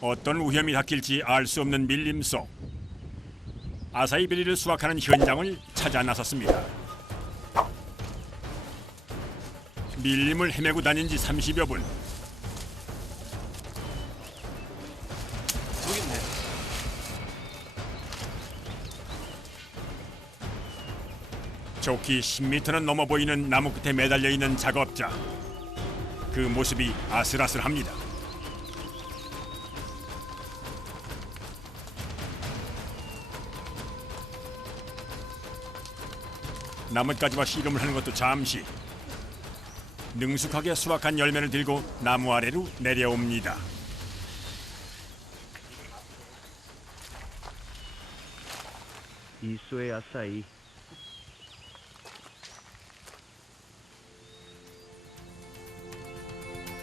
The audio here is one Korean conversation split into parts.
어떤 위험이 닥칠지 알 수 없는 밀림 속 아사이베리를 수확하는 현장을 찾아 나섰습니다. 밀림을 헤매고 다닌 지 30여 분. 저기 있네. 좋기 10m는 넘어 보이는 나무 끝에 매달려 있는 작업자. 그 모습이 아슬아슬합니다. 나뭇가지와 씨름을 하는 것도 잠시. 능숙하게 수확한 열매를 들고 나무 아래로 내려옵니다. Isso é açaí.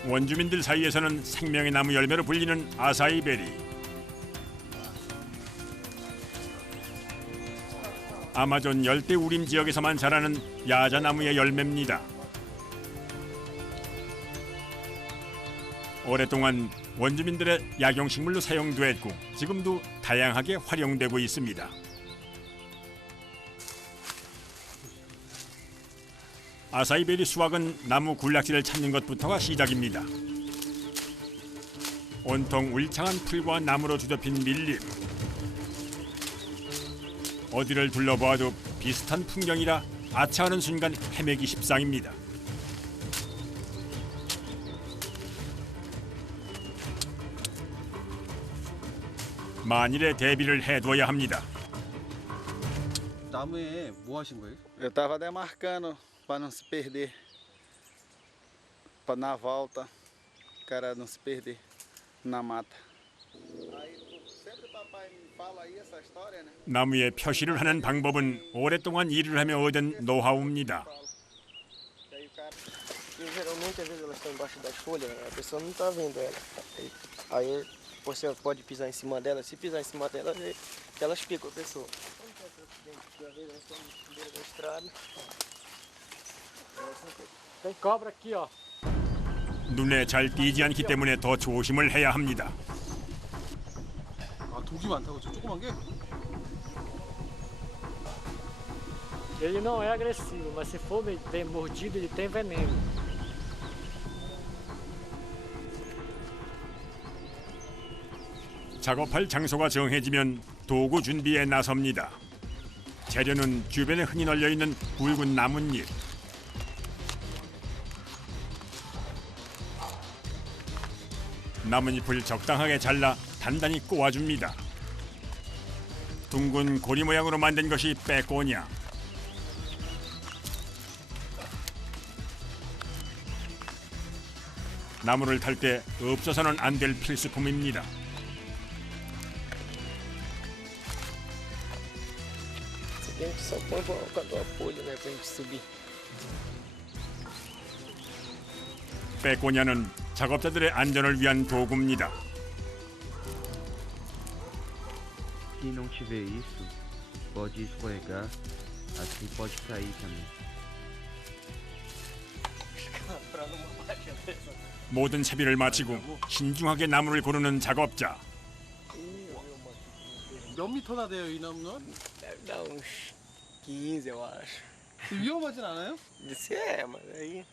원주민들 사이에서는 생명의 나무 열매로 불리는 아사이베리. 아마존 열대 우림 지역에서만 자라는 야자나무의 열매입니다. 오랫동안 원주민들의 약용식물로 사용됐고 지금도 다양하게 활용되고 있습니다. 아사이베리 수확은 나무 군락지를 찾는 것부터가 시작입니다. 온통 울창한 풀과 나무로 뒤덮인 밀림. 어디를 둘러보아도 비슷한 풍경이라 아차하는 순간 헤매기 십상입니다. 만일의 대비를 해둬야 합니다. 나무에 뭐 하신 거예요? Eu estava demarcando para não se perder, para na volta, o cara não se perder na mata. Aí sempre papai me fala aí essa história, né? 나무에 표시를 하는 방법은 오랫동안 일을 하며 얻은 노하우입니다. Aí o cara E geralmente às vezes elas estão embaixo das folhas, a pessoa não está vendo ela. Aí você pode pisar em cima dela, se pisar em cima dela, elas picam a pessoa. Às vezes elas estão no meio da estrada. Tem cobra aqui, ó. 눈에 잘 띄지 않기 때문에 더 조심을 해야 합니다. 아, 독이 많다고 저 조그만 게? Ele não é agressivo, mas se for bem mordido, ele tem veneno. 작업할 장소가 정해지면 도구 준비에 나섭니다. 재료는 주변에 흔히 널려 있는 굵은 나뭇잎. 나뭇잎을 적당하게 잘라 단단히 꼬아줍니다. 둥근 고리 모양으로 만든 것이 빼꼬냐. 나무를 탈 때 없어서는 안 될 필수품입니다. Você tem que só pôr com a tua folha, né, pra gente subir. 빼꼬냐는 작업자들의 안전을 위한 도구입니다. Se não tiver isso, pode escorregar, assim pode cair também. 모든 채비를 마치고 신중하게 나무를 고르는 작업자. 몇 미터나 돼요, 이 나무는? Deve dar uns 15, eu acho. 위험하진 않아요? Isso é, mas aí.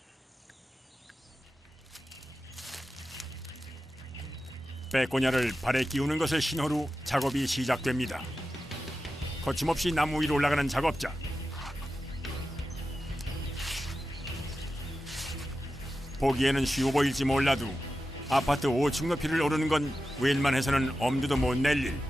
빼꼬냐를 발에 끼우는 것을 신호로 작업이 시작됩니다. 거침없이 나무 위로 올라가는 작업자. 보기에는 쉬워 보일지 몰라도 아파트 5층 높이를 오르는 건 웬만해서는 엄두도 못 낼 일.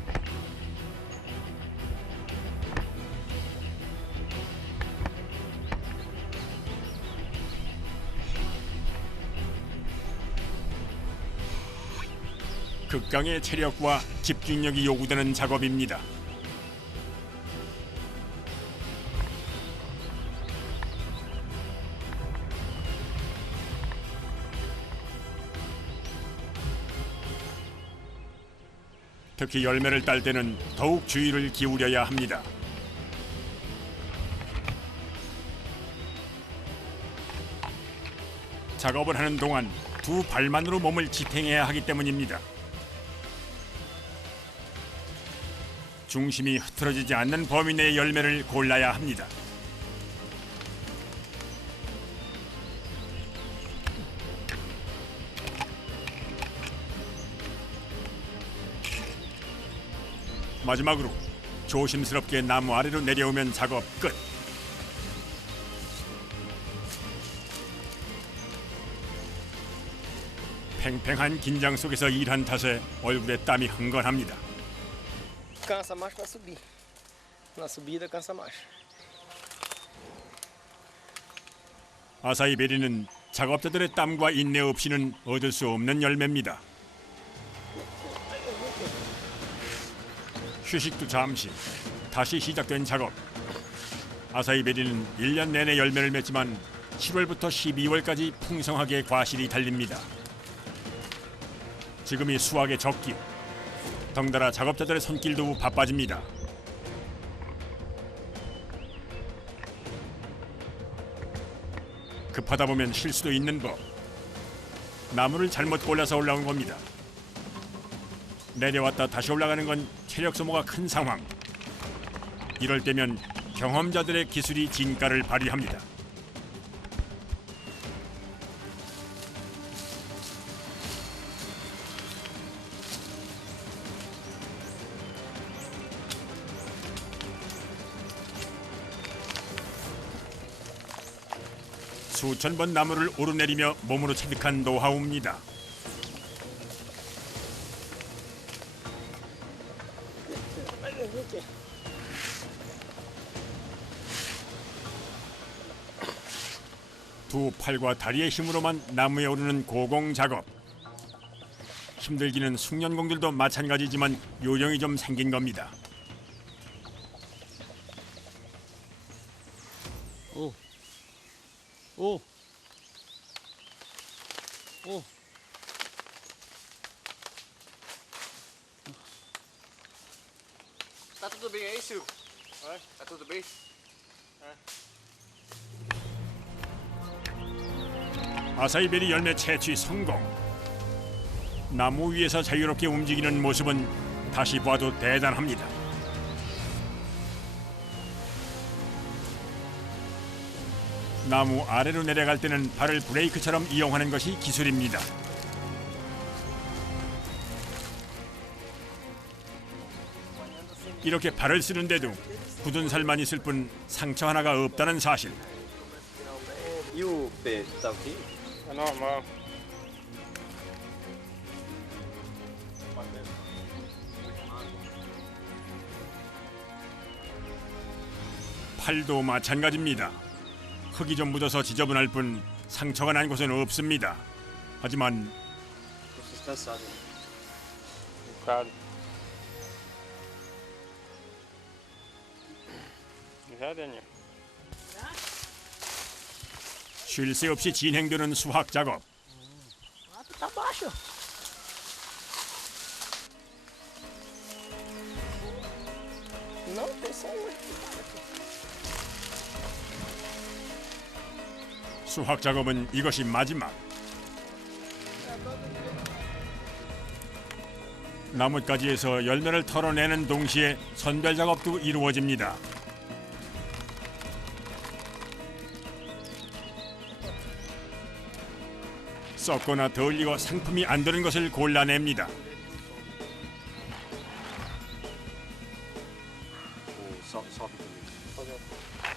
극강의 체력과 집중력이 요구되는 작업입니다. 특히 열매를 딸 때는 더욱 주의를 기울여야 합니다. 작업을 하는 동안 두 발만으로 몸을 지탱해야 하기 때문입니다. 중심이 흐트러지지 않는 범위 내의 열매를 골라야 합니다. 마지막으로 조심스럽게 나무 아래로 내려오면 작업 끝. 팽팽한 긴장 속에서 일한 탓에 얼굴에 땀이 흥건합니다. Cansa mais para subir. Na subida cansa mais. 아사히 베리는 작업자들의 땀과 인내 없이는 얻을 수 없는 열매입니다. 휴식도 잠시, 다시 시작된 작업. 아사히 베리는 1년 내내 열매를 맺지만 7월부터 12월까지 풍성하게 과실이 달립니다. 지금이 수확의 적기. 덩달아 작업자들의 손길도 바빠집니다. 급하다 보면 실수도 있는 법. 나무를 잘못 골라서 올라온 겁니다. 내려왔다 다시 올라가는 건 체력 소모가 큰 상황. 이럴 때면 경험자들의 기술이 진가를 발휘합니다. 수천 번 나무를 오르내리며 몸으로 체득한 노하우입니다. 두 팔과 다리의 힘으로만 나무에 오르는 고공 작업. 힘들기는 숙련공들도 마찬가지지만 요령이 좀 생긴 겁니다. 오. Tá tudo bem aí, Silvio? Tá tudo bem? 아사이베리 열매 채취 성공. 나무 위에서 자유롭게 움직이는 모습은 다시 봐도 대단합니다. 나무 아래로 내려갈 때는 발을 브레이크처럼 이용하는 것이 기술입니다. 이렇게 발을 쓰는데도 굳은 살만 있을 뿐 상처 하나가 없다는 사실. E o pé, tá ok? É normal. 팔도 마찬가지입니다. 흙이 좀 묻어서 지저분할 뿐 상처가 난 곳은 없습니다. 하지만 Tô cansado. Um bocado. Já, Daniel? 쉴 새 없이 진행되는 수확 작업. Tá baixo. Não, tem só um. 수확 작업은 이것이 마지막. 나뭇가지에서 열매를 털어내는 동시에 선별 작업도 이루어집니다. 썩거나 덜 익어 상품이 안 되는 것을 골라냅니다. Sobe também.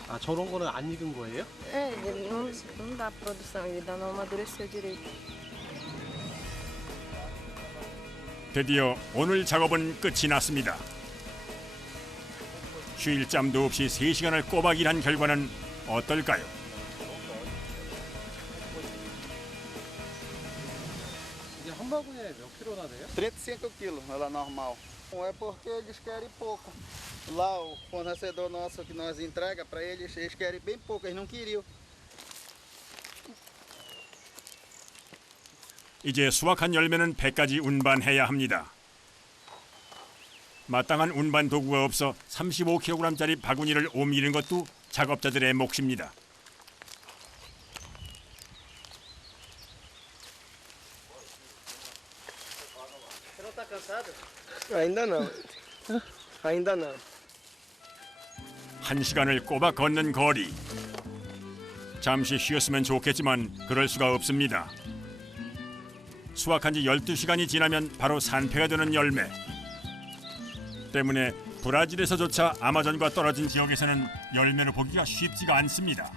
아, 저런 거는 안 익은 거예요? É, ele não dá produção, ele ainda não amadureceu direito. 드디어 오늘 작업은 끝이 났습니다. 쉴 짬도 없이 3시간을 꼬박 일한 결과는 어떨까요? 이게 한 바구니에 몇 킬로나 돼요? 35 quilos, ela normal. Não é porque eles querem pouco. Lá o fornecedor nosso que nós entrega para eles, eles querem bem pouco, eles não queriam. 이제 수확한 열매는 배까지 운반해야 합니다. 마땅한 운반 도구가 없어 35kg짜리 바구니를 옮기는 것도 작업자들의 몫입니다. Ainda não. Ainda não. 1시간을 꼬박 걷는 거리. 잠시 쉬었으면 좋겠지만 그럴 수가 없습니다. 수확한 지 12시간이 지나면 바로 산패가 되는 열매. 때문에 브라질에서조차 아마존과 떨어진 지역에서는 열매로 보기가 쉽지가 않습니다.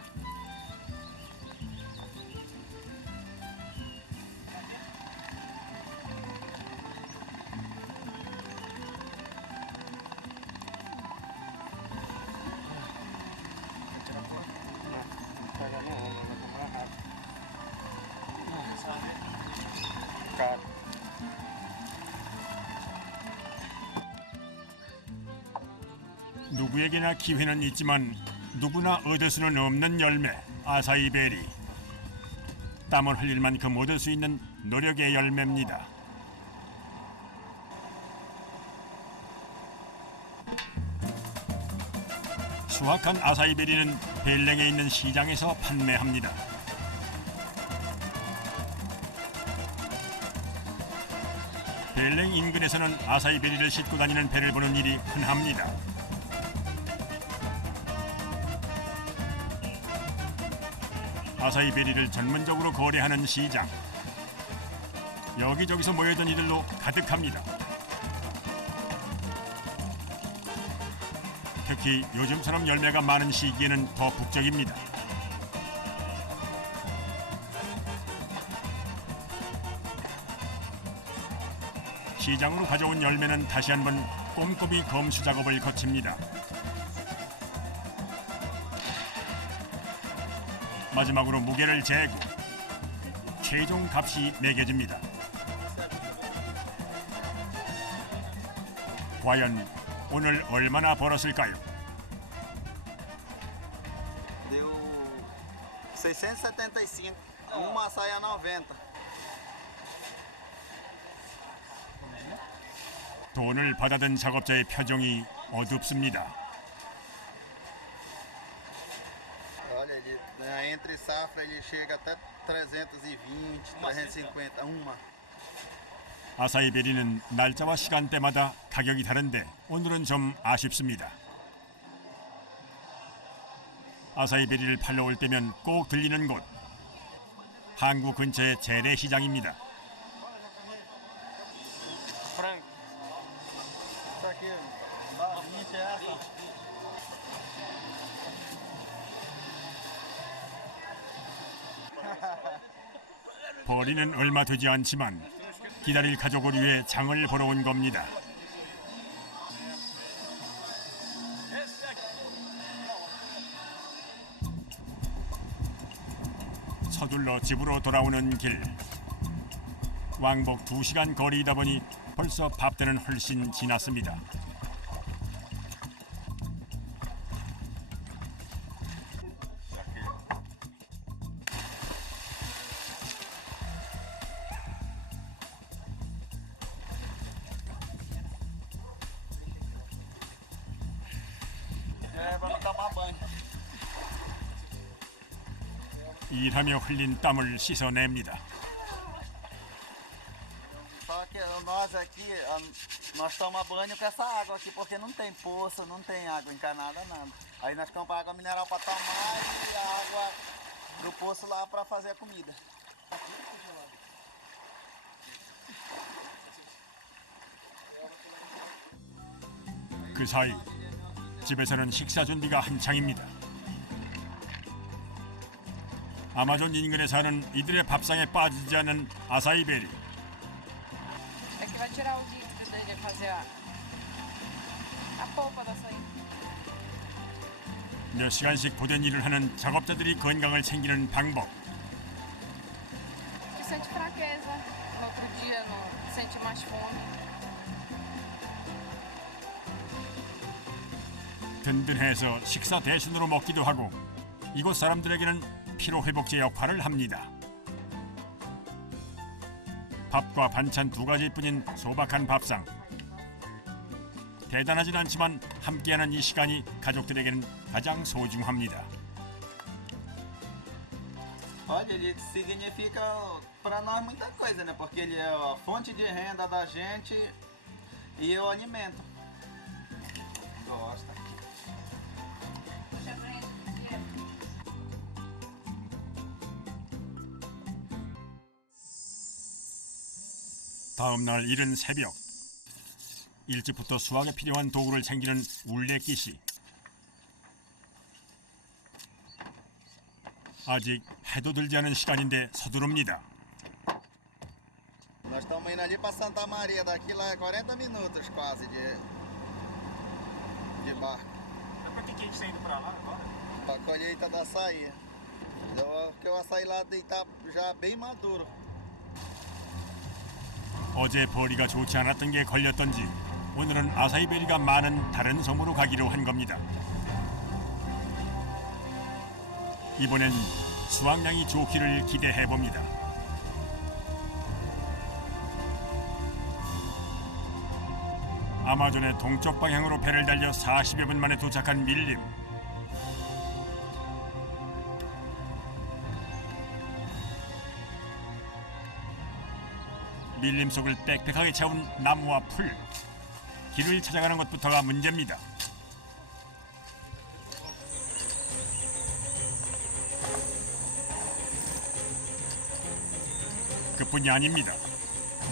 누구에게나 기회는 있지만 누구나 얻을 수는 없는 열매, 아사이베리. 땀을 흘릴 만큼 얻을 수 있는 노력의 열매입니다. 수확한 아사이베리는 벨랭에 있는 시장에서 판매합니다. 벨랭 인근에서는 아사이베리를 싣고 다니는 배를 보는 일이 흔합니다. 아사이베리를 전문적으로 거래하는 시장. 여기저기서 모여든 이들로 가득합니다. 특히 요즘처럼 열매가 많은 시기에는 더 북적입니다. 시장으로 가져온 열매는 다시 한번 꼼꼼히 검수 작업을 거칩니다. 마지막으로 무게를 재고 최종 값이 매겨집니다. 과연 오늘 얼마나 벌었을까요? Deu 675. Uma saia 90. 돈을 받아든 작업자의 표정이 어둡습니다. Olha, entre safra ele chega até 320, 350, uma. 아사이베리는 날짜와 시간대마다 가격이 다른데 오늘은 좀 아쉽습니다. 아사이베리를 팔러 올 때면 꼭 들리는 곳. 항구 근처의 재래시장입니다. Frango. Isso aqui, dá 20 essa. 벌이는 얼마 되지 않지만 기다릴 가족을 위해 장을 보러 온 겁니다. 서둘러 집으로 돌아오는 길. 왕복 2시간 거리이다 보니 벌써 밥 때는 훨씬 지났습니다. É pra não tomar banho. 일하며 흘린 땀을 씻어냅니다. Só que nós aqui, nós tomamos banho com essa água aqui, porque não tem poço, não tem água encanada, nada. Aí nós compramos água mineral para tomar e a água do poço lá para fazer a comida. 그 사이 집에서는 식사 준비가 한창입니다. 아마존 인근에 사는 이들의 밥상에 빠지지 않는 아사이베리. É que vai tirar o líquido dele fazer a polpa da açaí. 몇 시간씩 고된 일을 하는 작업자들이 건강을 챙기는 방법. Tu sente fraqueza, no outro dia não sente mais fome. 든든해서 식사 대신으로 먹기도 하고 이곳 사람들에게는 피로회복제 역할을 합니다. 밥과 반찬 2가지뿐인 소박한 밥상. 대단하진 않지만 함께하는 이 시간이 가족들에게는 가장 소중합니다. Olha, ele significa para nós muita coisa, né? Porque ele é a fonte de renda da gente e o alimento. Gosta. Puxa pra gente. 다음 날 이른 새벽 일찍부터 수확에 필요한 도구를 챙기는 울레끼 씨. 아직 해도 들지 않은 시간인데 서두릅니다. Nós estamos indo ali para Santa Maria, daqui lá é 40 minutos quase de barco. Mas por que a gente está indo para lá agora? Para a colheita do açaí. Porque o açaí lá está já bem maduro. 어제 벌이가 좋지 않았던 게 걸렸던지 오늘은 아사이베리가 많은 다른 섬으로 가기로 한 겁니다. 이번엔 수확량이 좋기를 기대해 봅니다. 아마존의 동쪽 방향으로 배를 달려 40여 분 만에 도착한 밀림. 밀림 속을 빽빽하게 채운 나무와 풀. 길을 찾아가는 것부터가 문제입니다. 그뿐이 아닙니다.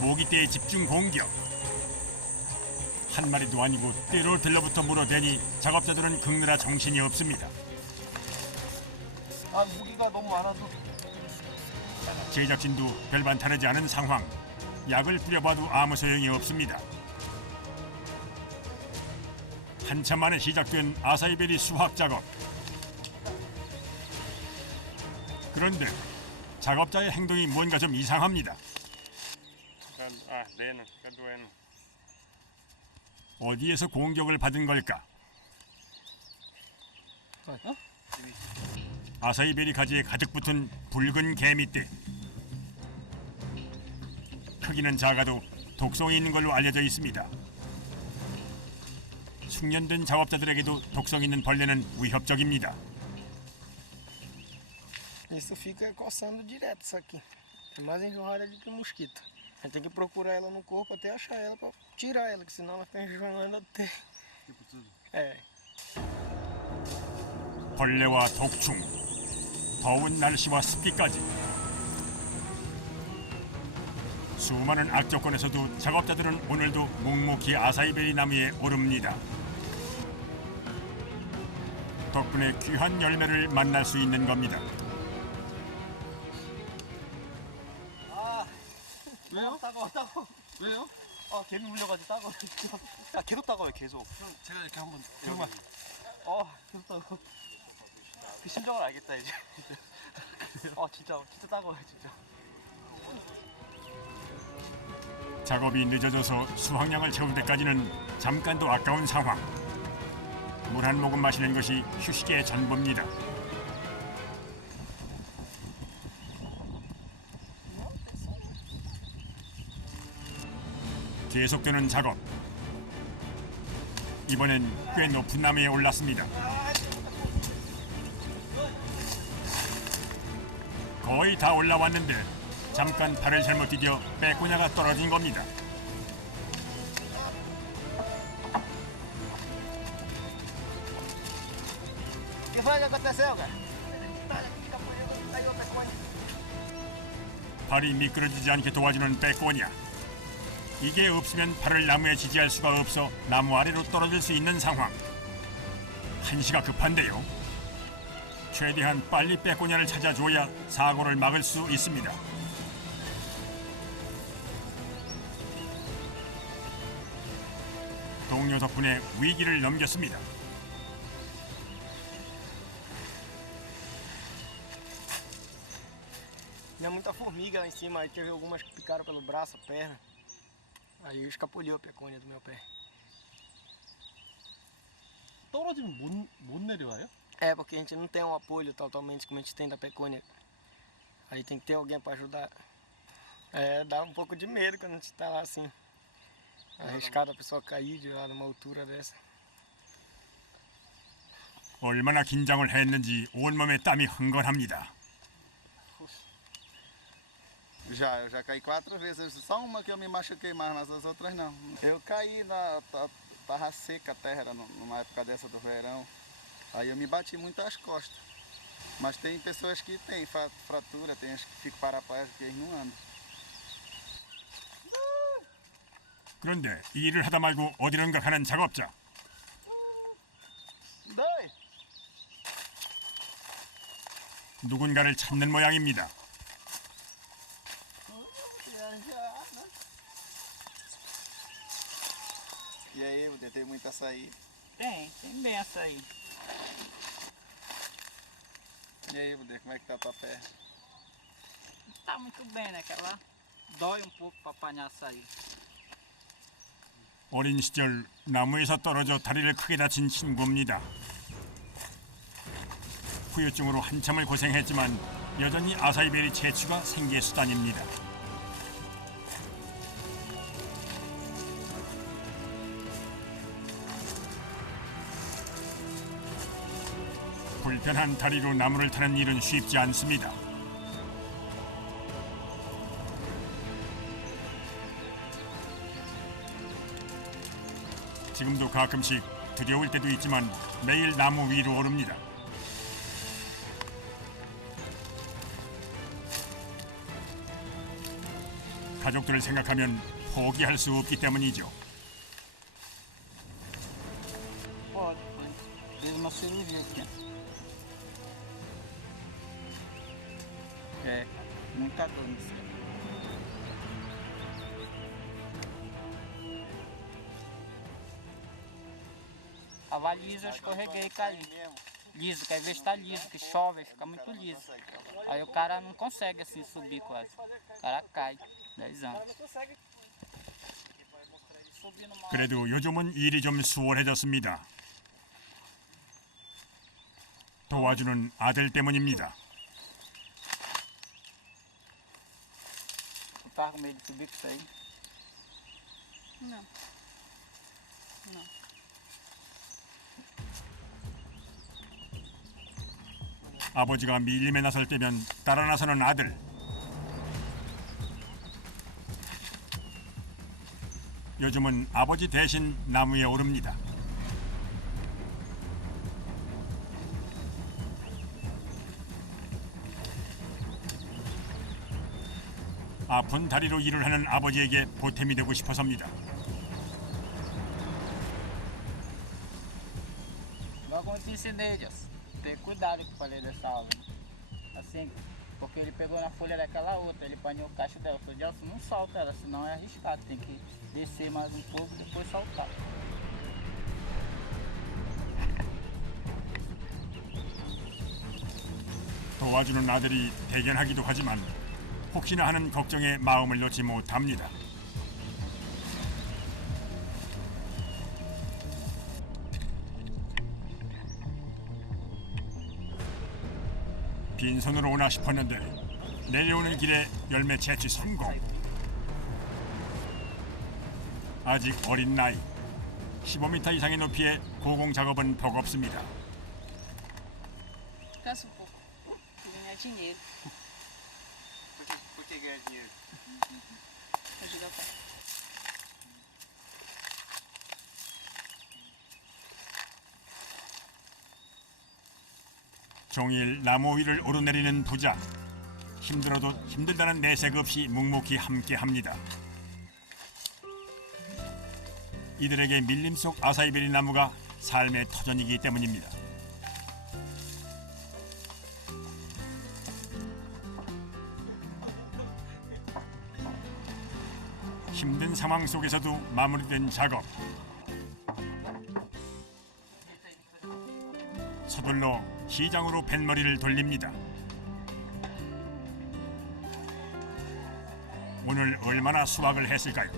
모기떼의 집중 공격. 한 마리도 아니고 떼로 들러부터 물어대니 작업자들은 긁느라 정신이 없습니다. 아, 무기가 너무 많아서. 제작진도 별반 다르지 않은 상황. 약을 뿌려봐도 아무 소용이 없습니다. 한참 만에 시작된 아사이베리 수확 작업. 그런데 작업자의 행동이 뭔가 좀 이상합니다. 어디에서 공격을 받은 걸까? 아사이베리 가지에 가득 붙은 붉은 개미떼. 크기는 작아도 독성이 있는 걸로 알려져 있습니다. 숙련된 작업자들에게도 독성 있는 벌레는 위협적입니다. Isso fica coçando direto isso aqui. É mais enjoada do que mosquito. A gente tem que procurar ela no corpo até achar ela para tirar ela, que senão ela fica enjoando até. É. 벌레와 독충, 더운 날씨와 습기까지 수많은 악조건에서도 작업자들은 오늘도 묵묵히 아사이베리 나무에 오릅니다. 덕분에 귀한 열매를 만날 수 있는 겁니다. 왜요? 따가워. 왜요? 아, 개미 물려가지고 따가워. 아, 계속 따가워요, 계속. 그럼 제가 이렇게 한번 정말. 계속 따가워. 그 심정을 알겠다, 이제. 진짜 따가워요, 진짜. 작업이 늦어져서 수확량을 채울 때까지는 잠깐도 아까운 상황. 물 한 모금 마시는 것이 휴식의 전부입니다. 계속되는 작업. 이번엔 꽤 높은 나무에 올랐습니다. 거의 다 올라왔는데 잠깐 발을 잘못 디뎌 빼꼬냐가 떨어진 겁니다. O que foi que aconteceu, cara? 발이 미끄러지지 않게 도와주는 빼꼬냐. 이게 없으면 발을 나무에 지지할 수가 없어 나무 아래로 떨어질 수 있는 상황. 한시가 급한데요. 최대한 빨리 빼꼬냐를 찾아줘야 사고를 막을 수 있습니다. 동료 덕분에 위기를 넘겼습니다. Tinha muita formiga lá em cima, aí teve algumas que picaram pelo braço, a perna. Aí escapuliu a pecônia do meu pé. 떨어지면 못 내려와요? É, porque a gente não tem um apoio totalmente como a gente tem da pecônia. Aí tem que ter alguém para ajudar. É, dá um pouco de medo quando a gente tá lá assim. Arriscado a pessoa cair de lá numa altura dessa. 얼마나 긴장을 했는지 온몸에 땀이 흥건합니다. Eu já caí 4 vezes. Só uma que eu me machuquei, mas nas outras não. Eu caí tava seca a terra, era numa época dessa do verão. Aí eu me bati muito as costas. Mas tem pessoas que têm fratura, tem as que ficam paraplégicas, que eles não andam. 그런데 일을 하다 말고 어디론가 가는 작업자. Dois! 누군가를 찾는 모양입니다. E aí, Budê, tem muito açaí? Tem bem açaí. E aí, Budê, como é que tá a tua perna? Não tá muito bem, né? Que ela dói um pouco para apanhar açaí. 어린 시절 나무에서 떨어져 다리를 크게 다친 친구입니다. 후유증으로 한참을 고생했지만 여전히 아사이베리 채취가 생계 수단입니다. 불편한 다리로 나무를 타는 일은 쉽지 않습니다. 지금도 가끔씩 두려울 때도 있지만 매일 나무 위로 오릅니다. 가족들을 생각하면 포기할 수 없기 때문이죠. Pode. Fiz uma cirurgia aqui. É, muita dor nisso aí. Tava liso, eu escorreguei e caí. Liso, que às vezes tá liso, que chove, fica muito liso. Aí o cara não consegue assim subir quase. O cara cai. 10 anos. 그래도 요즘은 일이 좀 수월해졌습니다. 도와주는 아들 때문입니다. Não tava com medo de subir com isso aí? Não. Não. 아버지가 밀림에 나설 때면 따라 나서는 아들. 요즘은 아버지 대신 나무에 오릅니다. 아픈 다리로 일을 하는 아버지에게 보탬이 되고 싶어서입니다. Logo eu te ensinei, Deus. Tem cuidado que eu falei dessa árvore. Assim, porque ele pegou na folha daquela outra, ele apanhou o cacho dela. Eu falei, Gelson, não solta ela, senão é arriscado. Tem que descer mais um pouco e depois soltar. 도와주는 아들이 대견하기도 하지만 혹시나 하는 걱정에 마음을 놓지 못합니다. 빈손으로 오나 싶었는데 내려오는 길에 열매 채취 성공. 아직 어린 나이 15m 이상의 높이의 고공 작업은 버겁습니다. Cansa um pouco. Ganhar dinheiro. Por que ganhar dinheiro? Ajuda o pai. 종일 나무 위를 오르내리는 부자. 힘들어도 힘들다는 내색 없이 묵묵히 함께합니다. 이들에게 밀림 속 아사이베리 나무가 삶의 터전이기 때문입니다. 힘든 상황 속에서도 마무리된 작업. 서둘러 시장으로 뱃머리를 돌립니다. 오늘 얼마나 수확을 했을까요?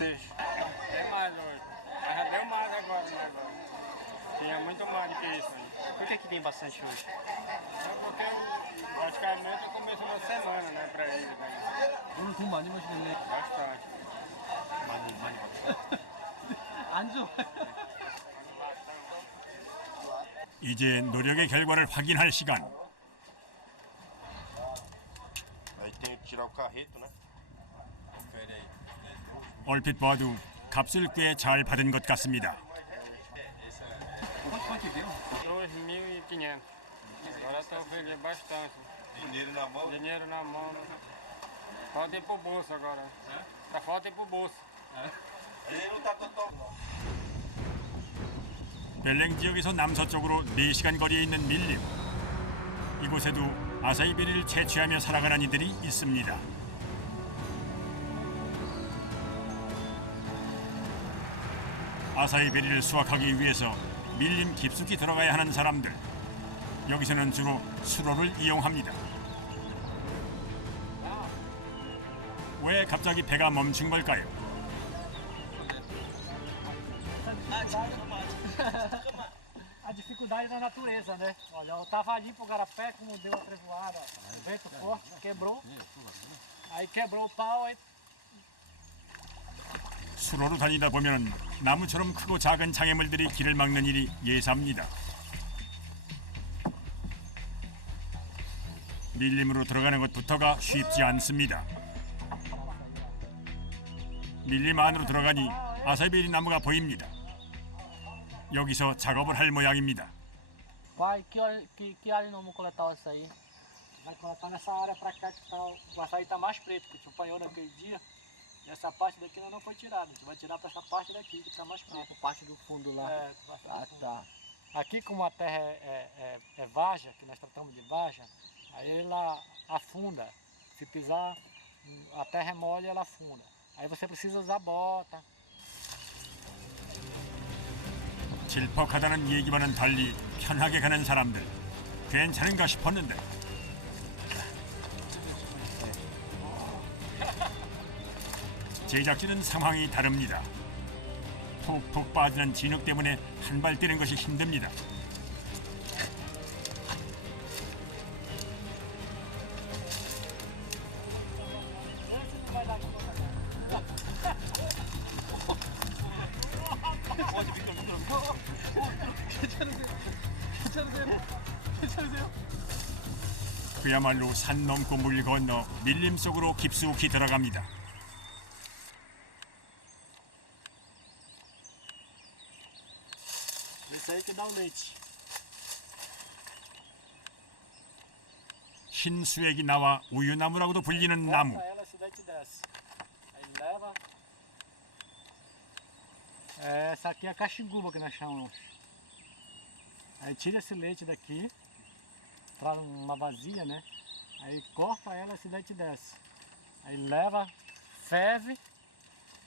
Tem mais hoje. Mas já deu mais agora o negócio. Tinha muito mais do que isso aí. Por que tem bastante hoje? Só porque praticamente começou uma semana, né, pra eles aí. 오늘 돈 많이 버시겠네. Bastante. 많이. 안 좋아요. 이제 노력의 결과를 확인할 시간. Aí tem que tirar o carreto, né? Confere aí. 얼핏 봐도 값을 꽤 잘 받은 것 같습니다. Quanto que deu? 2.500. Agora estou feliz bastante. Dinheiro na mão. Dinheiro na mão. Falta ir pro bolso agora. Tá falta ir pro bolso. Ele não tá tão 벨랭 지역에서 남서쪽으로 4시간 거리에 있는 밀림. 이곳에도 아사이베리를 채취하며 살아가는 이들이 있습니다. 아사이베리를 수확하기 위해서 밀림 깊숙이 들어가야 하는 사람들. 여기서는 주로 수로를 이용합니다. 왜 갑자기 배가 멈춘 걸까요? A dificuldade da natureza, né? Olha, eu tava ali pro garapé, como deu a trevoada, vento forte, quebrou. Aí quebrou o pau, aí 수로로 다니다 보면 나무처럼 크고 작은 장애물들이 길을 막는 일이 예사입니다. 밀림으로 들어가는 것부터가 쉽지 않습니다. 밀림 안으로 들어가니 아사이베리 나무가 보입니다. 여기서 작업을 할 모양입니다. Pai, que alho não vamos coletar isso aí? Vai coletar nessa área pra cá que tá, o açaí tá mais preto, que a gente apanhou naquele dia. E essa parte daqui ainda não foi tirada, a gente vai tirar pra essa parte daqui que tá mais preta. A parte do fundo lá. É, parte do Ah, fundo. tá. Aqui como a terra é vaja, que nós tratamos de vaja, aí ela afunda. Se pisar, a terra é mole e ela afunda. Aí você precisa usar bota. 질퍽하다는 얘기와는 달리 편하게 가는 사람들. 괜찮은가 싶었는데 제작진은 상황이 다릅니다. 푹푹 빠지는 진흙 때문에 한 발 뛰는 것이 힘듭니다. 그야말로 산 넘고 물 건너 밀림 속으로 깊숙이 들어갑니다. Isso aí que dá o leite. 흰 수액이 나와 우유나무라고도 불리는 나무. Corta ela, esse leite desce. Aí leva. Essa aqui é a caxinguba que nós chamamos. Aí tira esse leite daqui, traz uma vasilha, né? Aí corta ela, esse leite desce. Aí leva, ferve,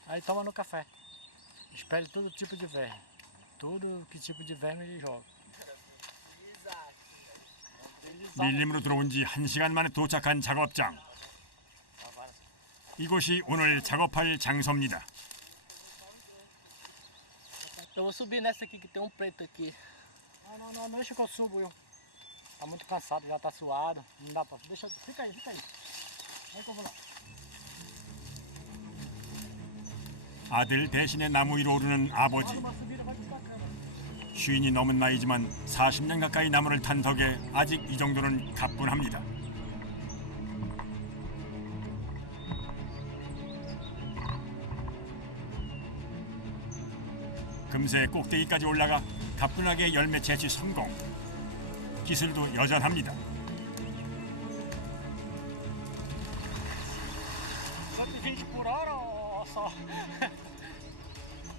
aí toma no café. Espere todo tipo de verme. Tudo que tipo de verme ele joga. 밀림으로 들어온 지 1시간 만에 도착한 작업장. 이곳이 오늘 작업할 장소입니다. Eu vou subir nessa aqui que tem um preto aqui. Não, deixa que eu subo eu. Tá muito cansado, já tá suado. Não dá pra. Deixa, fica aí. Vem que eu vou lá. 아들 대신에 나무 위로 오르는 아버지. Uma subida vai destacando. 쉰이 넘은 나이지만 40년 가까이 나무를 탄 덕에 아직 이 정도는 가뿐합니다. 금세 꼭대기까지 올라가 가뿐하게 열매 채취 성공. 기술도 여전합니다. 120 por hora ou só?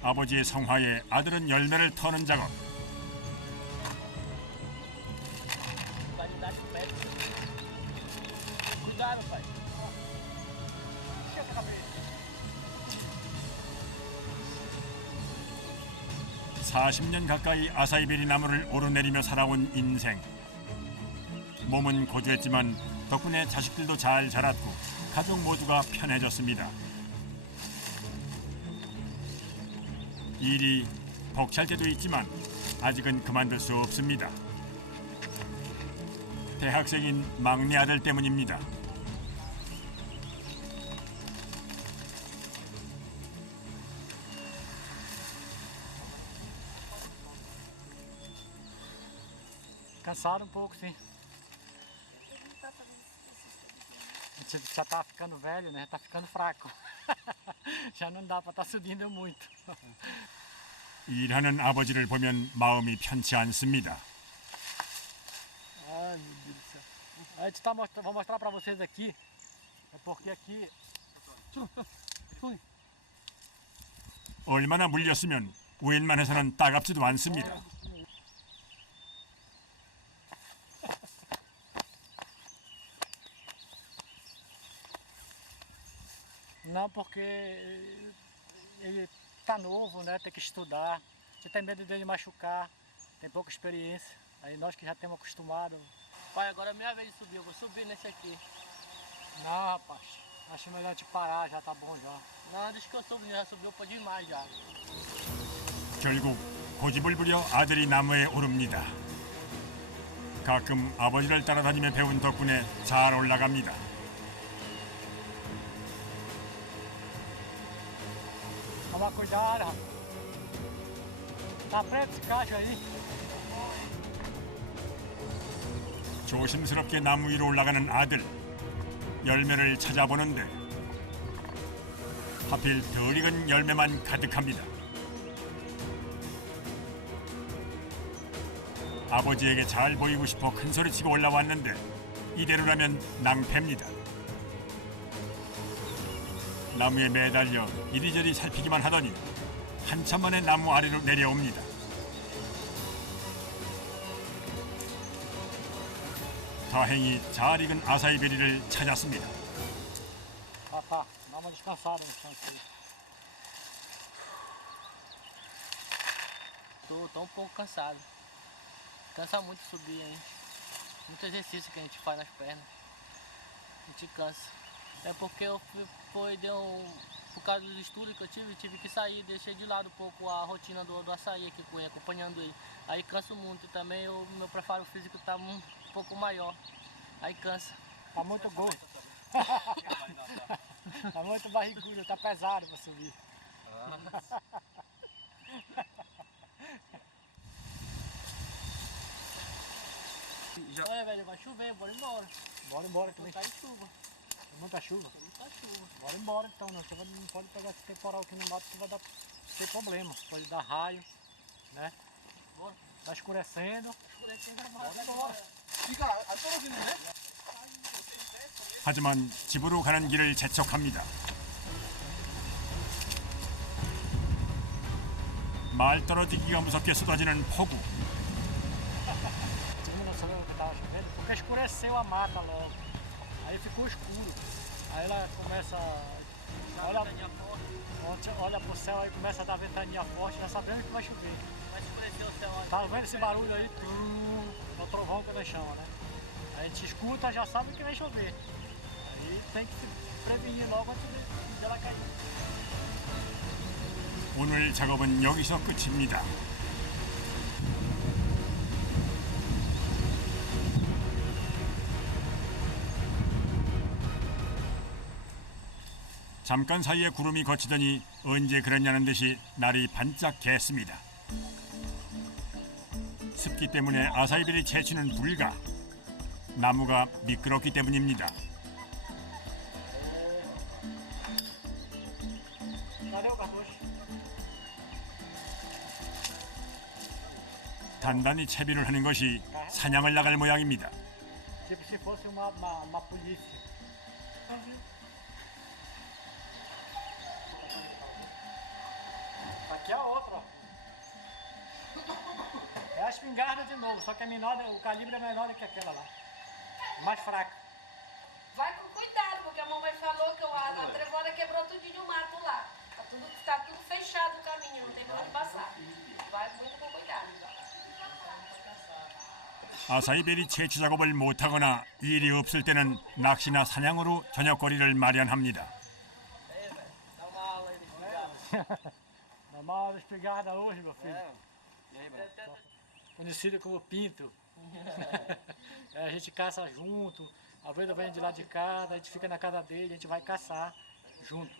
아버지의 성화에 아들은 열매를 터는 작업. Qualidade perto. Cuidado, pai. Esquenta a cabeça. 40년 가까이 아사이베리 나무를 오르내리며 살아온 인생. 몸은 고주했지만 덕분에 자식들도 잘 자랐고 가족 모두가 편해졌습니다. 일이 벅찰 때도 있지만 아직은 그만둘 수 없습니다. 대학생인 막내 아들 때문입니다. Cansado um pouco, sim. A gente gente já tá ficando velho, né? Tá ficando fraco. Já não dá para estar subindo muito. 일하는 아버지를 보면 마음이 편치 않습니다. Ai, meu Deus do céu. A gente tá vou mostrar para vocês aqui. É porque aqui... 얼마나 물렸으면 우일만 해서는 따갑지도 않습니다. Não, porque ele tá novo, né? Tem que estudar. Você tem medo dele machucar, tem pouca experiência. Aí nós que já temos acostumado. Pai, agora é a minha vez de subir, eu vou subir nesse aqui. Não, rapaz, acho melhor te parar, já tá bom já. Não, deixa que eu subo, já subiu por demais já. 결국 고집을 부려 아들이 나무에 오릅니다. 가끔 아버지를 따라다니며 배운 덕분에 잘 올라갑니다. Toma cuidado, rapaz. Tá preto esse cacho aí? 조심스럽게 나무 위로 올라가는 아들. 열매를 찾아보는데 하필 덜 익은 열매만 가득합니다. 아버지에게 잘 보이고 싶어 큰소리치고 올라왔는데 이대로라면 낭패입니다. 나무에 매달려 이리저리 살피기만 하더니 한참 만에 나무 아래로 내려옵니다. 다행히 잘 익은 아사이베리를 찾았습니다. Tá. Dá uma descansada no chão aqui. Tô um pouco cansado. Cansa muito subir, hein? Muito exercício que a gente faz nas pernas. A gente cansa. É porque por causa dos estudos que eu tive que sair, deixei de lado um pouco a rotina do açaí aqui com ele, acompanhando ele. Aí canso muito também, meu preparo físico tá um pouco maior. Aí cansa. Tá muito gordo. Tá muito barrigudo, tá pesado para subir. É, velho, vai chover, bora embora. Bora embora também. Tá de chuva. Muita chuva. Muita chuva. Bora embora então, não. Você não pode pegar esse temporal aqui no mato que vai ter problema. Pode dar raio, né? Bora. Tá escurecendo. Bora embora. 하지만 집으로 가는 길을 재촉합니다. 말 떨어지기가 무섭게 쏟아지는 폭우. Segundo não sabemos que tava chovendo, porque escureceu a mata logo. Aí ficou escuro. Aí ela começa. Olha pro céu, aí começa a dar ventania forte, já sabemos que vai chover. Vai escurecer o céu. Tá vendo esse barulho aí? É o trovão que nós chamamos, né? A gente escuta, já sabe que vai chover. Aí tem que se prevenir logo antes dela cair. 오늘 작업은 여기서 끝입니다. 잠깐 사이에 구름이 걷히더니 언제 그랬냐는 듯이 날이 반짝 갰습니다. 습기 때문에 아사이베리 채취는 불가. 나무가 미끄럽기 때문입니다. Cadê o cartucho? 단단히 채비를 하는 것이 사냥을 나갈 모양입니다. Tipo se fosse uma polícia. Aqui é a outra, ó. É a espingarda de novo, só que é menor, o calibre é menor do que aquela lá. Mais fraca. Vai com cuidado, porque a mamãe falou que a trevona quebrou tudinho o mato lá. Tá tudo fechado o caminho, não tem pra onde passar. Vai muito com cuidado. 아사이베리 채취 작업을 못하거나 일이 없을 때는 낚시나 사냥으로 저녁거리를 마련합니다. Dá uma aula aí de espingarda. Dá uma aula de espingarda hoje, meu filho. E aí, mano? Conhecido como pinto. A gente caça junto. Às vezes vem de lá de casa, a gente fica na casa dele, a gente vai caçar junto.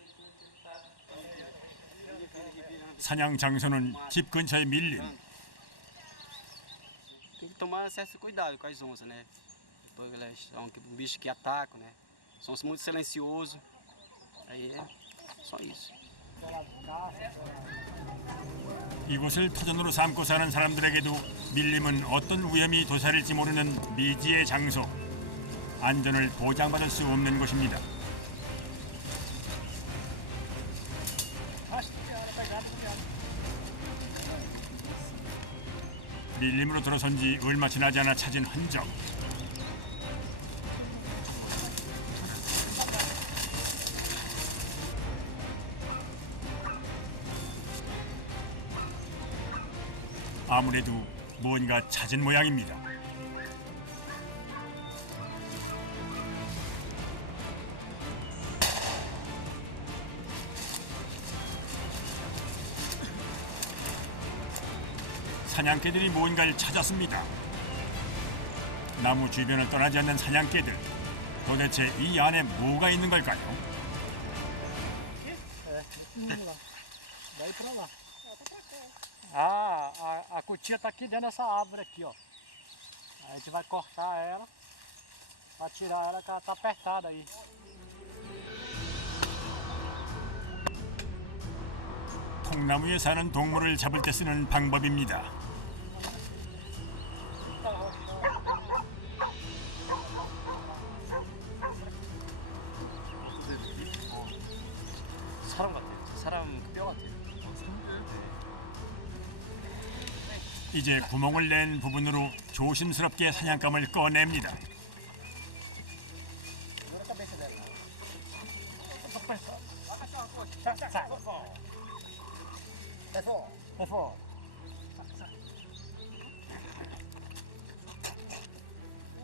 사냥 장소는 집 근처의 밀림. Tem que tomar certo cuidado com as onças, né? Depois elas são um bicho que atacam, né? Sou muito silencioso. Aí é só isso. 이곳을 터전으로 삼고 사는 사람들에게도 밀림은 어떤 위험이 도사릴지 모르는 미지의 장소. 안전을 보장받을 수 없는 곳입니다. 밀림으로 들어선 지 얼마 지나지 않아 찾은 흔적. 아무래도 뭔가 찾은 모양입니다. 사냥개들이 뭔가를 찾았습니다. 나무 주변을 떠나지 않는 사냥개들. 도대체 이 안에 뭐가 있는 걸까요? Daí pra lá. A cutia tá aqui dentro dessa árvore aqui, ó. Aí a gente vai cortar ela pra tirar ela que ela tá apertada aí. 통나무에 사는 동물을 잡을 때 쓰는 방법입니다. 사람 같아요. 사람 뼈 같아요. 이제 구멍을 낸 부분으로 조심스럽게 사냥감을 꺼냅니다.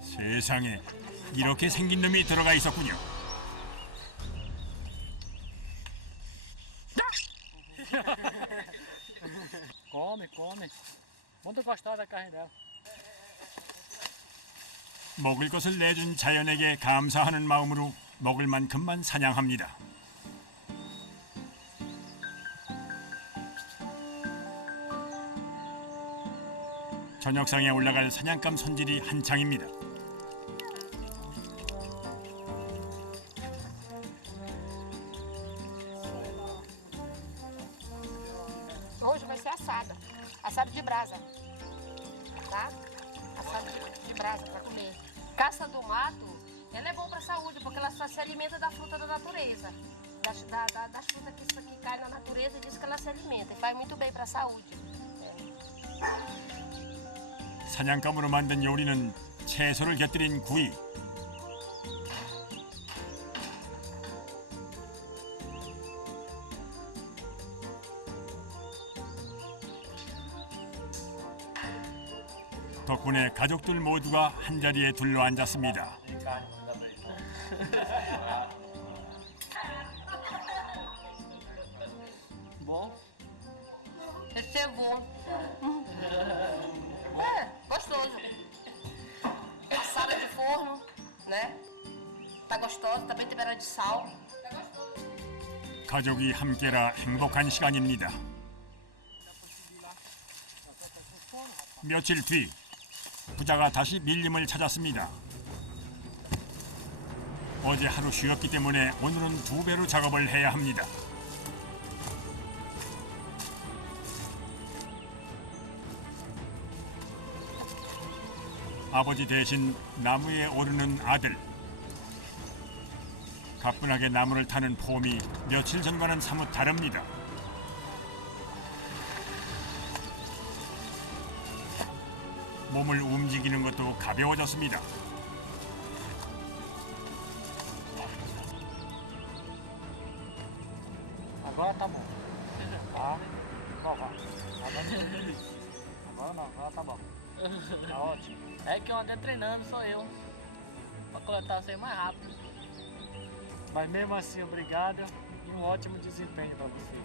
세상에 이렇게 생긴 놈이 들어가 있었군요. Come, come. Muito gostosa da carne dela. 먹을 것을 내준 자연에게 감사하는 마음으로 먹을 만큼만 사냥합니다. 저녁상에 올라갈 사냥감 손질이 한창입니다. Hoje vai ser assada. Assada de brasa. Tá? Assada de brasa para comer. Caça do mato, ela é bom para a saúde, porque ela só se alimenta da fruta da natureza. Das frutas que caem na natureza, diz que ela se alimenta. E faz muito bem para a saúde. 사냥감으로 만든 요리는 채소를 곁들인 구이. 덕분에 가족들 모두가 한자리에 둘러앉았습니다. Bom? Esse é bom. Gostoso. Assada de forno, né? Tá gostosa, tá bem temperada de sal. 가족이 함께라 행복한 시간입니다. 며칠 뒤 부자가 다시 밀림을 찾았습니다. 어제 하루 쉬었기 때문에 오늘은 2배로 작업을 해야 합니다. 아버지 대신 나무에 오르는 아들. 가뿐하게 나무를 타는 폼이 며칠 전과는 사뭇 다릅니다. 몸을 움직이는 것도 가벼워졌습니다. Agora tá bom. Tá? Agora não, agora tá bom. Tá ótimo. É que eu andei treinando, sou eu. Pra coletar isso aí mais rápido. Mas mesmo assim, obrigado e um ótimo desempenho para você.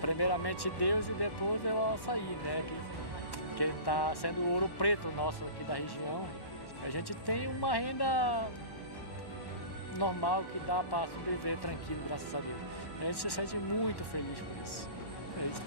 Primeiramente Deus e depois é o açaí, né? Que ele está sendo o ouro preto nosso aqui da região. A gente tem uma renda normal que dá para sobreviver tranquilo, graças a Deus. A gente se sente muito feliz com isso. É isso.